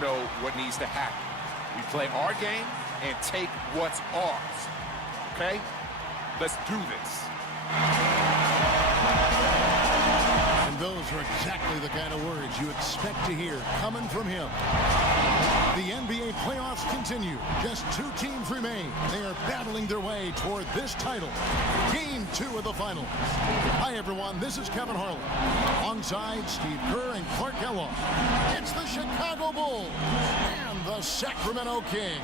know what needs to happen. We play our game and take what's ours. Okay? Let's do this. And those are exactly the kind of words you expect to hear coming from him. The NBA playoffs continue. Just 2 teams remain. They are battling their way toward this title. Game 2 of the finals. Hi, everyone. This is Kevin Harlan. Alongside Steve Kerr and Clark Kellogg. It's the Chicago Bulls and the Sacramento Kings.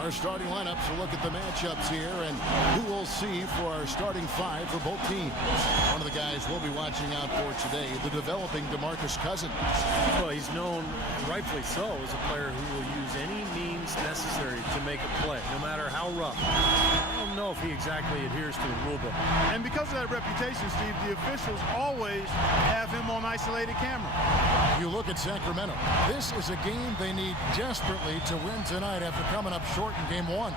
Our starting lineups will look at the matchups here and who we'll see for our starting 5 for both teams. One of the guys we'll be watching out for today, the developing DeMarcus Cousins. Well, he's known, rightfully so, as a player who will use any means necessary to make a play, no matter how rough. I don't know if he exactly adheres to the rule book. And because of that reputation, Steve, the officials always have him on isolated camera. You look at Sacramento. This is a game they need desperately to win tonight after coming up short in game 1.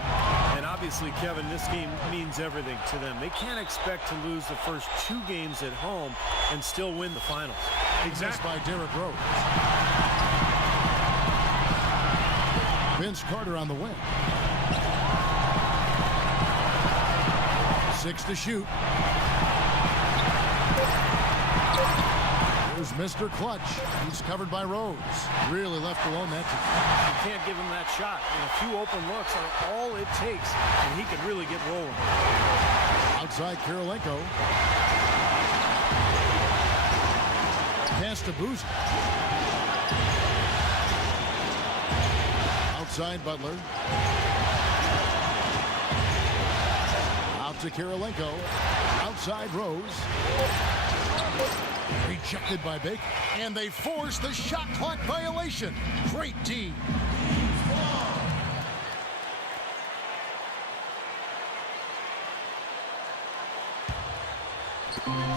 And obviously, Kevin, this game means everything to them. They can't expect to lose the first 2 games at home and still win the finals. Exactly. By Derrick Rose. Vince Carter on the wing. 6 to shoot. Here's Mr. Clutch. He's covered by Rose. Really left alone that time. You can't give him that shot. And a few open looks are all it takes, and he can really get rolling. Outside Kirilenko. Pass to Boozer. Outside Butler. Out to Kirilenko. Outside Rose. Rejected by Baker. And they force the shot clock violation. Great D.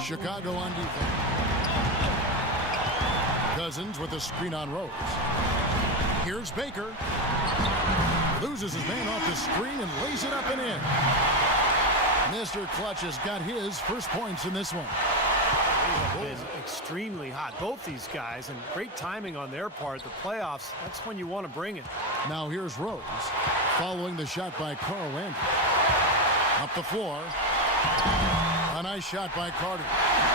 Chicago on defense. Cousins with a screen on Rose. Here's Baker. Loses his man off the screen and lays it up and in. Mr. Clutch has got his first points in this one. Been extremely hot, both these guys, and great timing on their part. The playoffs, that's when you want to bring it. Now here's Rose, following the shot by Carl Landry. Up the floor. A nice shot by Carter.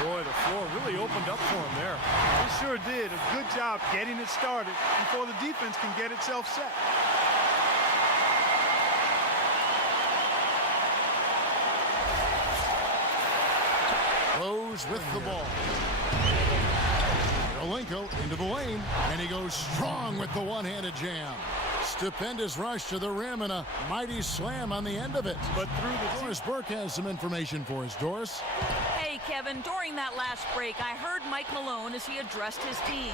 Boy, the floor really opened up for him there. It sure did. A good job getting it started before the defense can get itself set. Rose with the ball. Kirilenko into the lane, and he goes strong with the one-handed jam. Stupendous rush to the rim and a mighty slam on the end of it. But through the Doris Burke has some information for us. Doris? Hey, Kevin, during that last break, I heard Mike Malone as he addressed his team.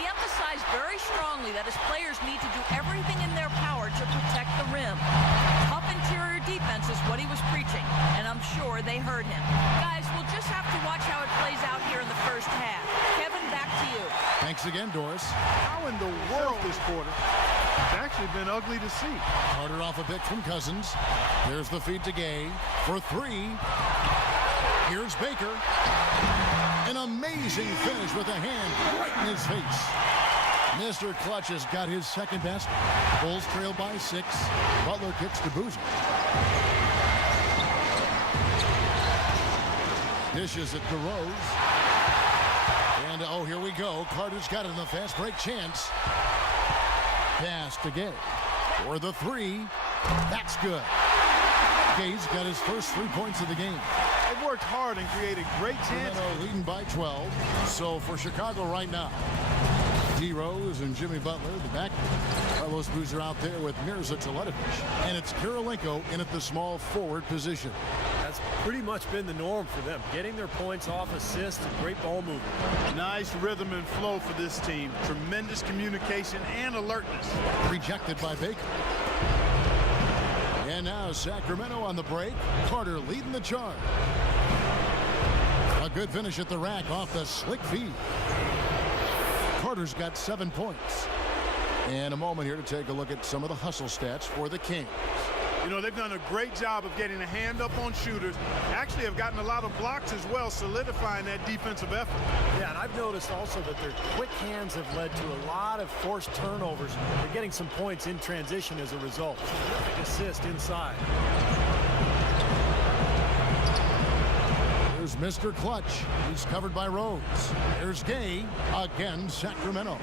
He emphasized very strongly that his players need to do everything in their power to protect the rim. Tough interior defense is what he was preaching, and I'm sure they heard him. Guys, we'll just have to watch how it plays out here in the first half. Kevin, back to you. Thanks again, Doris. How in the world this quarter? It's actually been ugly to see. Carter off a pick from Cousins. There's the feed to Gay for 3. Here's Baker. An amazing finish with a hand right in his face. Mr. Clutch has got his second best. Bulls trail by 6. Butler kicks to Boozer. Dishes it to Rose. And oh, here we go. Carter's got it in the fast break chance. Pass to Gay for the 3. That's good. Gay's got his first 3 points of the game. They've worked hard and created great chances. Leading by 12. So for Chicago right now, D. Rose and Jimmy Butler, the back. Carlos Boozer out there with Mirza Teletovic. And it's Kirilenko in at the small forward position. That's pretty much been the norm for them, getting their points off assists and great ball movement. Nice rhythm and flow for this team. Tremendous communication and alertness. Rejected by Baker. And now Sacramento on the break. Carter leading the charge. A good finish at the rack off the slick feed. Carter's got 7 points. And a moment here to take a look at some of the hustle stats for the Kings. You know, they've done a great job of getting a hand up on shooters. Actually have gotten a lot of blocks as well, solidifying that defensive effort. Yeah, and I've noticed also that their quick hands have led to a lot of forced turnovers. They're getting some points in transition as a result. Terrific assist inside. Here's Mr. Clutch. He's covered by Rose. Here's Gay. Again, Sacramento.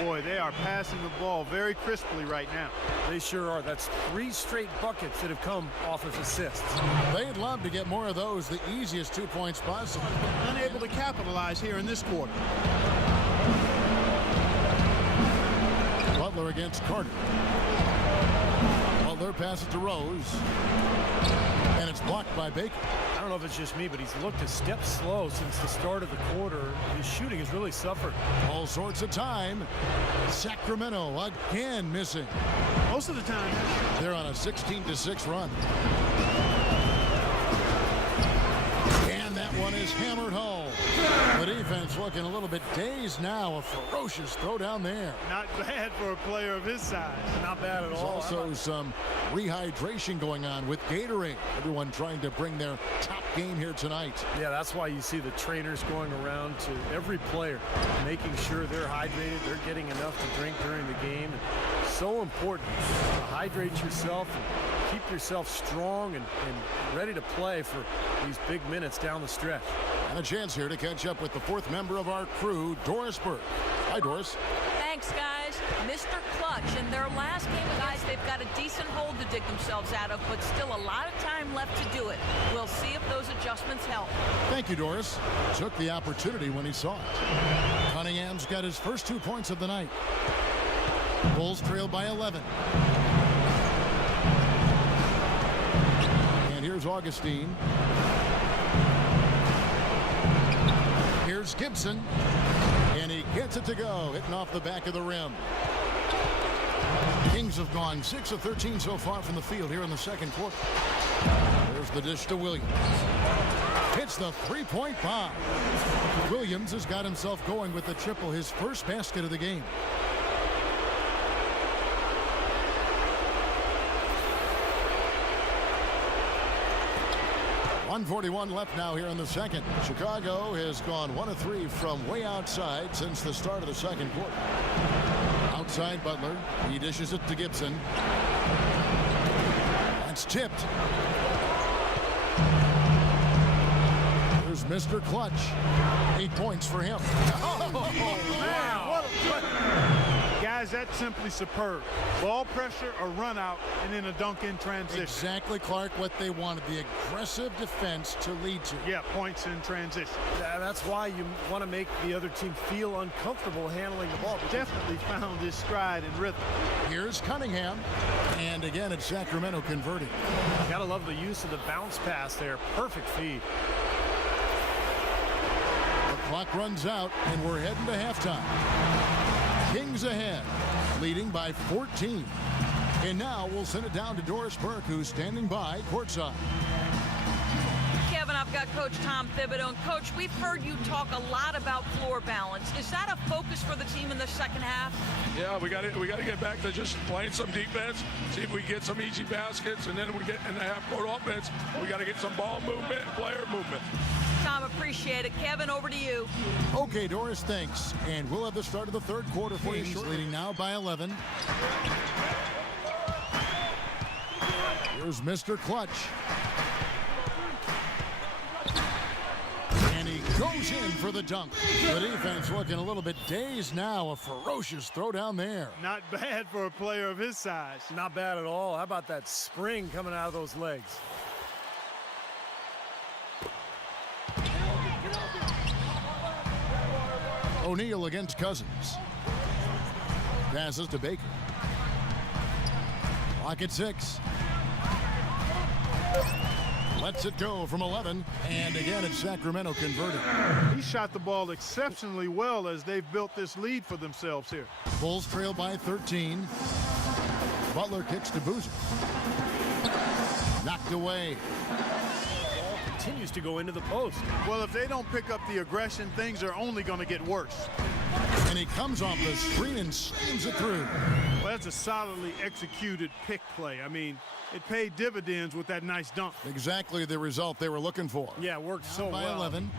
Boy, they are passing the ball very crisply right now. They sure are. That's 3 straight buckets that have come off of assists. They'd love to get more of those, the easiest 2 points possible. Unable to capitalize here in this quarter. Butler against Carter. Butler passes to Rose. And it's blocked by Baker. I don't know if it's just me, but he's looked a step slow since the start of the quarter. His shooting has really suffered. All sorts of time. Sacramento again missing. Most of the time. They're on a 16-6 run. And that one is hammered home. The defense looking a little bit dazed now. A ferocious throw down there. Not bad for a player of his size. Not bad at There's all. also some rehydration going on with Gatorade. Everyone trying to bring their top game here tonight. Yeah, that's why you see the trainers going around to every player, making sure they're hydrated, they're getting enough to drink during the game. And so important to hydrate yourself and keep yourself strong and ready to play for these big minutes down the stretch. And a chance here to catch up with the 4th member of our crew, Doris Burke. Hi, Doris. Thanks, guys. Mr. Clutch. In their last game, guys, they've got a decent hole to dig themselves out of, but still a lot of time left to do it. We'll see if those adjustments help. Thank you, Doris. Took the opportunity when he saw it. Cunningham's got his first 2 points of the night. Bulls trail by 11. And here's Augustine. Here's Gibson. And he gets it to go, hitting off the back of the rim. Kings have gone 6 of 13 so far from the field here in the second quarter. There's the dish to Williams. Hits the 3-point bomb. Williams has got himself going with the triple, his first basket of the game. .141 left now here in the second. Chicago has gone 1 of 3 from way outside since the start of the second quarter. Outside Butler. He dishes it to Gibson. That's tipped. There's Mr. Clutch. 8 points for him. Oh, man, what a play. Guys, that's simply superb. Ball pressure, a run out, and then a dunk in transition. Exactly, Clark, what they wanted. The aggressive defense to lead to. Yeah, points in transition. Yeah, that's why you want to make the other team feel uncomfortable handling the ball. Definitely found his stride and rhythm. Here's Cunningham. And again, it's Sacramento converting. Gotta love the use of the bounce pass there. Perfect feed. The clock runs out, and we're heading to halftime. Kings ahead, leading by 14. And now we'll send it down to Doris Burke, who's standing by courtside. Kevin, I've got Coach Tom Thibodeau. And Coach, we've heard you talk a lot about floor balance. Is that a focus for the team in the second half? Yeah, we got to get back to just playing some defense, see if we get some easy baskets, and then we get in the half-court offense. We got to get some ball movement, player movement. Tom, appreciate it. Kevin, over to you. Okay, Doris, thanks. And we'll have the start of the third quarter for you, leading now by 11. Here's Mr. Clutch. And he goes in for the dunk. The defense looking a little bit dazed now. A ferocious throw down there. Not bad for a player of his size. Not bad at all. How about that spring coming out of those legs? O'Neal against Cousins. Passes to Baker. Clock at 6. Lets it go from 11. And again, it's Sacramento converting. He shot the ball exceptionally well as they've built this lead for themselves here. Bulls trail by 13. Butler kicks to Boozer. Knocked away. Continues to go into the post. Well, if they don't pick up the aggression, things are only going to get worse. And he comes off the screen and slams it through. Well, that's a solidly executed pick play. I mean, it paid dividends with that nice dunk. Exactly the result they were looking for. Yeah, it worked so By well. 11.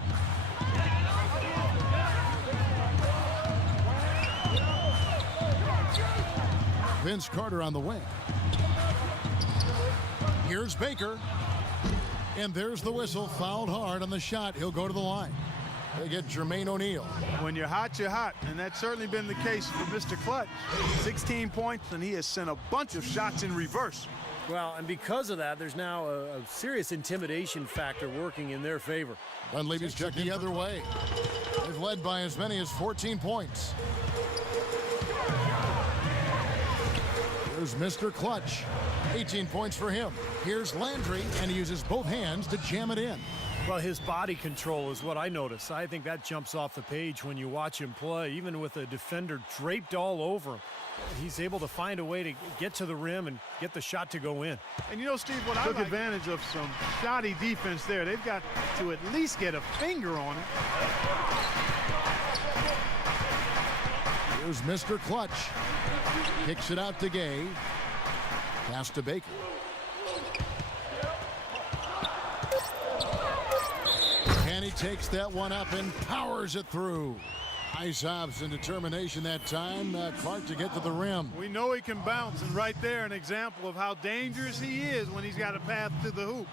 Vince Carter on the wing. Here's Baker. And there's the whistle. Fouled hard on the shot. He'll go to the line. They get Jermaine O'Neal. When you're hot, and that's certainly been the case for Mr. Clutch. 16 points, and he has sent a bunch of shots in reverse. Well, and because of that, there's now a serious intimidation factor working in their favor. Dunleavy's checked the other way. They've led by as many as 14 points. Here's Mr. Clutch. 18 points for him. Here's Landry, and he uses both hands to jam it in. Well, his body control is what I notice. I think that jumps off the page when you watch him play. Even with a defender draped all over him, he's able to find a way to get to the rim and get the shot to go in. And you know, Steve, what I took advantage of some shoddy defense there. They've got to at least get a finger on it. Here's Mr. Clutch. Kicks it out to Gay. Pass to Baker. And he takes that one up and powers it through. Nice hops and determination that time. Clark to get to the rim. We know he can bounce, and right there an example of how dangerous he is when he's got a path to the hoop.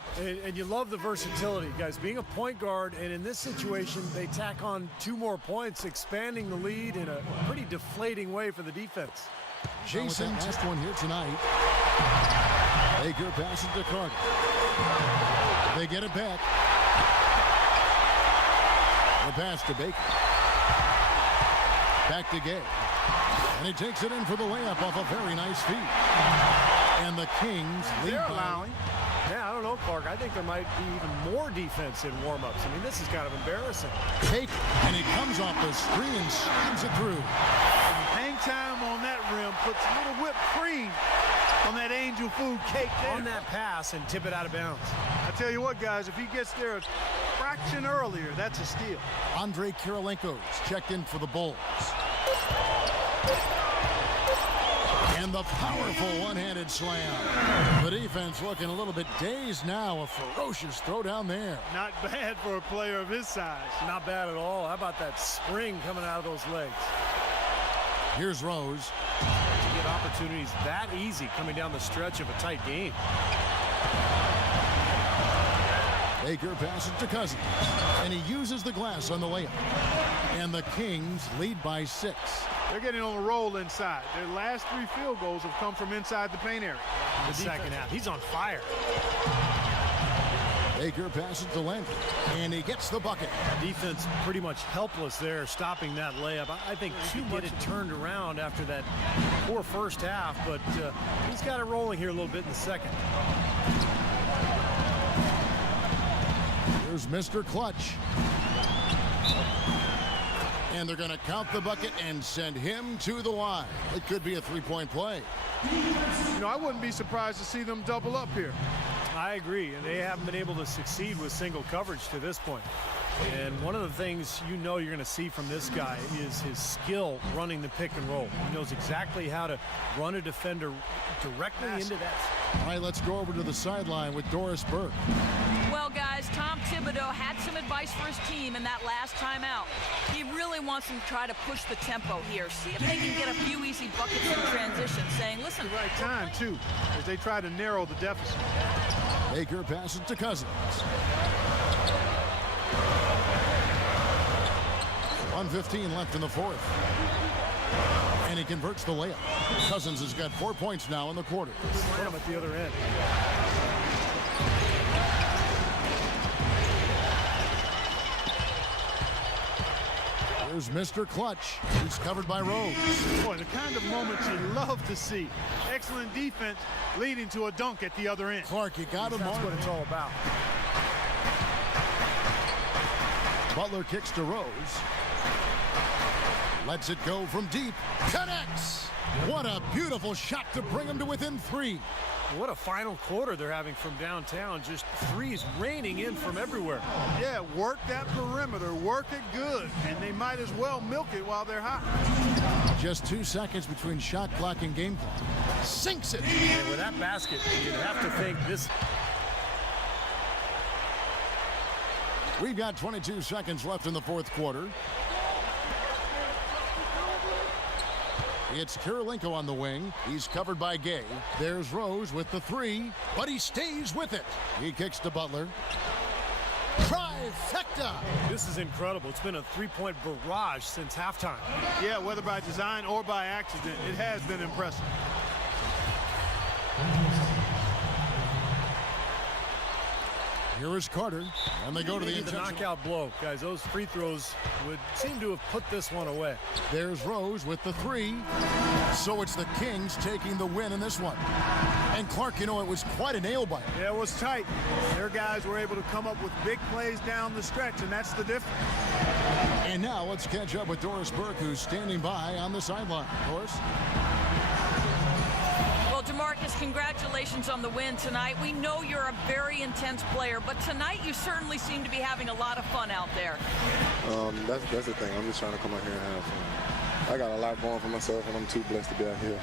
And you love the versatility, guys. Being a point guard, and in this situation, they tack on 2 more points, expanding the lead in a pretty deflating way for the defense. Jason, last one here tonight. Baker passes to Carter. They get it back. The pass to Baker. Back to Gay. And he takes it in for the layup off a very nice feed. And the Kings lead by. Allowing. Yeah, I don't know, Clark. I think there might be even more defense in warm-ups. I mean, this is kind of embarrassing. Take, and he comes off the screen and slams it through. Hang time on that rim, puts a little whipped cream on that angel food cake there. On that pass and tip it out of bounds. I tell you what, guys, if he gets there a fraction earlier, that's a steal. Andre Kirilenko's checked in for the Bulls. And the powerful one-handed slam. The defense looking a little bit dazed now. A ferocious throw down there. Not bad for a player of his size. Not bad at all. How about that spring coming out of those legs? Here's Rose. To get opportunities that easy coming down the stretch of a tight game. Baker passes to Cousins. And he uses the glass on the layup. And the Kings lead by 6. They're getting on a roll inside. Their last 3 field goals have come from inside the paint area. The second half, he's on fire. Baker passes to Landry, and he gets the bucket. Defense pretty much helpless there, stopping that layup. I think too much it turned around after that poor first half, but he's got it rolling here a little bit in the second. Here's Mr. Clutch. And they're going to count the bucket and send him to the line. It could be a 3-point play. You know, I wouldn't be surprised to see them double up here. I agree, and they haven't been able to succeed with single coverage to this point. And one of the things you know you're going to see from this guy is his skill running the pick and roll. He knows exactly how to run a defender directly into that. All right, let's go over to the sideline with Doris Burke. Well, guys, Tom Thibodeau had some advice for his team in that last timeout. He really wants them to try to push the tempo here. See if they can get a few easy buckets in transition, saying, listen. Right time, too, as they try to narrow the deficit. Baker passes to Cousins. 1:15 left in the fourth. And he converts the layup. Cousins has got 4 points now in the quarter. Slam at the other end. Here's Mr. Clutch. He's covered by Rose. Boy, the kind of moments you love to see. Excellent defense leading to a dunk at the other end. Clark, you got him. That's what it's all about. Butler kicks to Rose. Lets it go from deep. Connects. What a beautiful shot to bring him to within 3. What a final quarter they're having from downtown. Just threes raining in from everywhere. Yeah, work that perimeter, work it good, and they might as well milk it while they're hot. Just 2 seconds between shot clock and game clock. Sinks it. And with that basket, you'd have to think this. We've got 22 seconds left in the fourth quarter. It's Kirilenko on the wing. He's covered by Gay. There's Rose with the 3, but he stays with it. He kicks to Butler. Trifecta! This is incredible. It's been a three-point barrage since halftime. Yeah, whether by design or by accident, it has been impressive. Here is Carter, and they go to the knockout blow. Guys, those free throws would seem to have put this one away. There's Rose with the 3. So it's the Kings taking the win in this one. And Clark, you know, it was quite a nail-biter. Yeah, it was tight. Their guys were able to come up with big plays down the stretch, and that's the difference. And now let's catch up with Doris Burke, who's standing by on the sideline. Doris? Well, DeMarcus, congratulations on the win tonight. We know you're a very intense player, but tonight you certainly seem to be having a lot of fun out there. That's the thing. I'm just trying to come out here and have fun. I got a lot going for myself, and I'm too blessed to be out here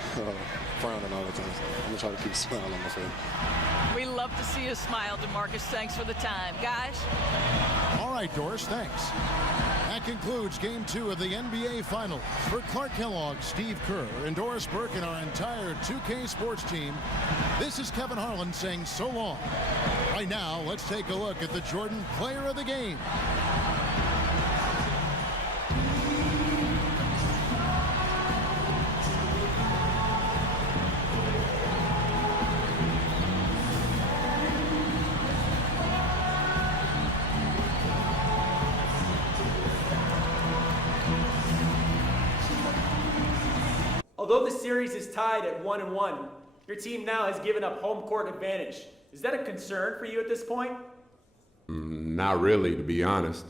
frowning all the time. So I'm going to try to keep a smile on my face. We love to see a smile, DeMarcus. Thanks for the time. Guys? All right, Doris, thanks. That concludes Game 2 of the NBA Finals. For Clark Kellogg, Steve Kerr, and Doris Burke and our entire 2K Sports team, this is Kevin Harlan saying so long. Right now, let's take a look at the Jordan Player of the Game. Although the series is tied at 1-1, your team now has given up home court advantage. Is that a concern for you at this point? Not really, to be honest.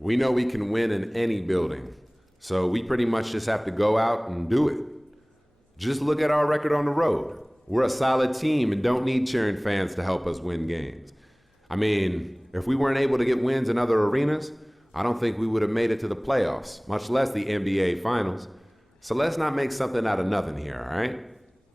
We know we can win in any building, so we pretty much just have to go out and do it. Just look at our record on the road. We're a solid team and don't need cheering fans to help us win games. I mean, if we weren't able to get wins in other arenas, I don't think we would have made it to the playoffs, much less the NBA Finals. So let's not make something out of nothing here, all right?